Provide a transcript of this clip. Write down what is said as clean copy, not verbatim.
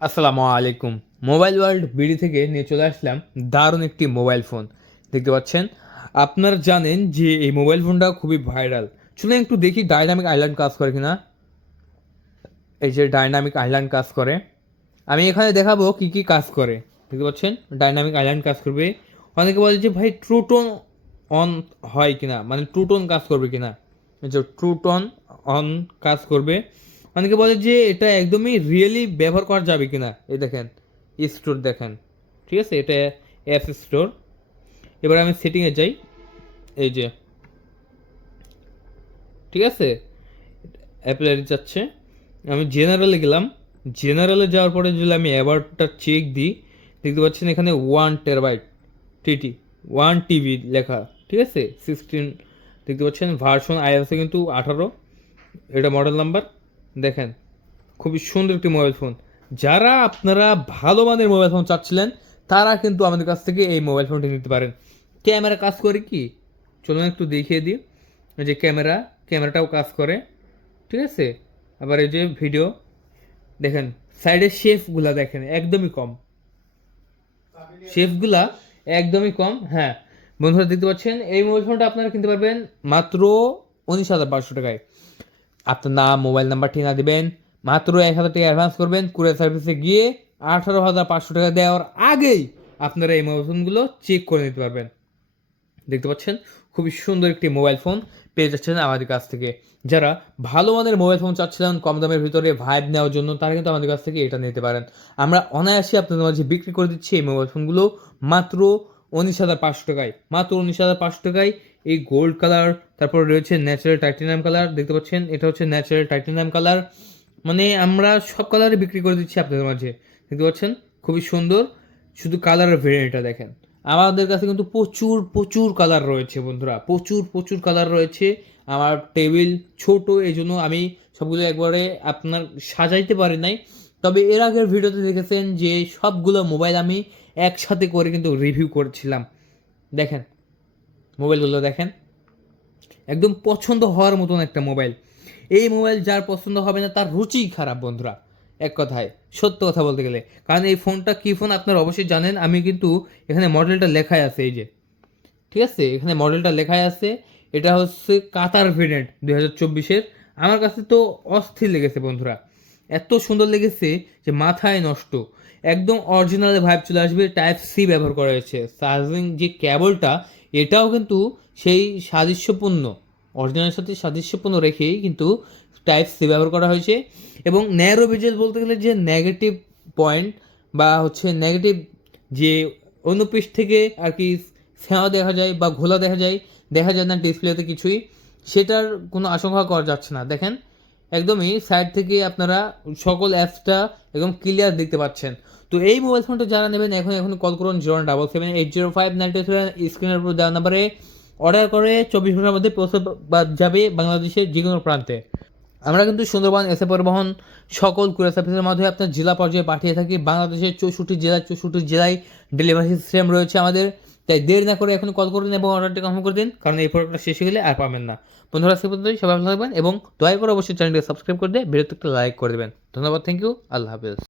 আসসালামু আলাইকুম। Mobile world BD থেকে নিয়ে চলে আসলাম দারুণ একটি মোবাইল ফোন। দেখতে পাচ্ছেন, আপনারা জানেন যে এই মোবাইল ফোনটা খুবই ভাইরাল। চলুন একটু দেখি ডায়নামিক আইল্যান্ড কাজ করে কিনা। এই যে ডায়নামিক আইল্যান্ড কাজ করে, আমি এখানে দেখাবো কি কি কাজ করে। দেখতে পাচ্ছেন ডায়নামিক আইল্যান্ড কাজ করবে। অনেকে বলে যে ভাই ট্রুটোন অন হয় কিনা, মানে ট্রুটোন কাজ করবে কিনা। এই যে ট্রুটোন অন কাজ করবে। অনেকে বলে যে এটা একদমই রিয়েলি ব্যবহার করা যাবে কিনা। এই দেখেন স্টোর দেখেন, ঠিক আছে, এটা অ্যাপ স্টোর। এবার আমি সেটিংয়ে যাই। এই যে ঠিক আছে, অ্যাপ্লাই যাচ্ছে, আমি জেনারেলে গেলাম। জেনারেলে যাওয়ার পরে যদি আমি অ্যাবারটা চেক দিই, দেখতে পাচ্ছেন এখানে 1 টেরাবাইট টিটি 1 টিবি লেখা, ঠিক আছে, 16। দেখতে পাচ্ছেন ভার্সন আইএসএ কিন্তু 18, এটা মডেল নাম্বার। দেখেন খুবই সুন্দর একটি মোবাইল ফোন। যারা আপনারা ভালো মানের মোবাইল ফোন চাচ্ছিলেন, তারা কিন্তু আমাদের কাছ থেকে এই মোবাইল ফোনটি নিতে পারেন। ক্যামেরা কাজ করে কি, চলুন একটু দেখিয়ে দিই। এই যে ক্যামেরাটাও কাজ করে, ঠিক আছে। আবার এই যে ভিডিও দেখেন, সাইডের শেফগুলা দেখেন একদমই কম, শেফগুলা একদমই কম। হ্যাঁ বন্ধুরা, দেখতে পাচ্ছেন এই মোবাইল ফোনটা আপনারা কিনতে পারবেন মাত্র 19,500 টাকায়। আপনার নাম মোবাইল নাম্বার ঠিকানা দেবেন, মাত্র 1,000 টাকা অ্যাডভান্স করবেন, কুরিয়ার সার্ভিসে গিয়ে 18,500 টাকা দেওয়ার আগেই আপনারা এই মোবাইল ফোনগুলো চেক করে নিতে পারবেন। দেখতে পাচ্ছেন খুবই সুন্দর একটি মোবাইল ফোন পেয়ে যাচ্ছেন আমাদের কাছ থেকে। যারা ভালো মানের মোবাইল ফোন চাচ্ছিলেন কম দামের ভিতরে ভাইব নেওয়ার জন্য, তারা কিন্তু আমাদের কাছ থেকে এটা নিতে পারেন। আমরা অনায়াসে আপনাদের মাঝে বিক্রি করে দিচ্ছি এই মোবাইল ফোনগুলো মাত্র 19,500 টাকায়। মাত্র 19,500 টাকায় এই গোল্ড কালার, তারপর রয়েছে ন্যাচারাল টাইটেনিয়াম কালার। দেখতে পাচ্ছেন এটা হচ্ছে ন্যাচারাল টাইটেনিয়াম কালার, মানে আমরা সব কালারে বিক্রি করে দিচ্ছি আপনাদের মাঝে। দেখতে পাচ্ছেন খুবই সুন্দর, শুধু কালারের ভেরিয়েন্টটা দেখেন। আমাদের কাছে কিন্তু প্রচুর প্রচুর কালার রয়েছে বন্ধুরা, প্রচুর প্রচুর কালার রয়েছে। আমার টেবিল ছোট, এই জন্য আমি সবগুলো একবারে আপনার সাজাইতে পারি নাই। তবে এর আগের ভিডিওতে দেখেছেন যে সবগুলো মোবাইল আমি একসাথে করে কিন্তু রিভিউ করেছিলাম। দেখেন মোবাইলগুলো দেখেন, একদম পছন্দ হওয়ার মতন একটা মোবাইল। এই মোবাইল যার পছন্দ হবে না তার রুচিই খারাপ বন্ধুরা, এক কথায় সত্য কথা বলতে গেলে। কারণ এই ফোনটা কী ফোন আপনারা অবশ্যই জানেন। আমি কিন্তু এখানে মডেলটা লেখাই আছে, এই যে ঠিক আছে, এখানে মডেলটা লেখাই আছে। এটা হচ্ছে কাতার ভেরিয়েন্ট 2024-এর। আমার কাছে তো অস্থির লেগেছে বন্ধুরা, এত সুন্দর লেগেছে যে মাথায় নষ্ট। একদম অরিজিনাল ভাইব চলে আসবে। টাইপ সি ব্যবহার করা হয়েছে। চার্জিং যে কেবলটা, এটাও কিন্তু সেই সাদৃশ্যপূর্ণ, অরিজিনালের সাথে সাদৃশ্যপূর্ণ রেখেই কিন্তু টাইপ সি ব্যবহার করা হয়েছে। এবং ন্যারো বেজেল বলতে গেলে যে নেগেটিভ পয়েন্ট বা হচ্ছে নেগেটিভ যে অনুপিস থেকে আর কি ছেঁয়া দেখা যায় বা ঘোলা দেখা যায় না ডিসপ্লেতে কিছুই, সেটার কোনো আশঙ্কা করা যাচ্ছে না। দেখেন একদমই সাইড থেকে আপনারা সকল অ্যাপসটা একদম ক্লিয়ার দেখতে পাচ্ছেন। তো এই মোবাইল ফোনটা যারা নেবেন এখন কল করুন 077780592, স্ক্রিনের উপর দেওয়া নাম্বারে অর্ডার করে 24 ঘন্টার মধ্যে পৌঁছে যাবে বাংলাদেশের যে কোনো প্রান্তে। আমরা কিন্তু সুন্দরবন এসে পরিবহন সকল কুরিয়ার সার্ভিসের মাধ্যমে আপনার জেলা পর্যায়ে পাঠিয়ে থাকি। বাংলাদেশের 64 জেলায় ডেলিভারি সিস্টেম রয়েছে আমাদের। তাই দেরি না করে এখন কল করুন এবং অর্ডারটি কনফার্ম করে দিন, কারণ এই প্রোডাক্টটা শেষ হয়ে গেলে আর পাবেন না। বন্ধুরা আজকে পর্যন্তই, সবাই ভালো থাকবেন এবং দয়া করে অবশ্যই চ্যানেলটি সাবস্ক্রাইব করে দিয়ে ভিডিওতে একটা লাইক করে দেবেন। ধন্যবাদ, থ্যাংক ইউ, আল্লাহ হাফেজ।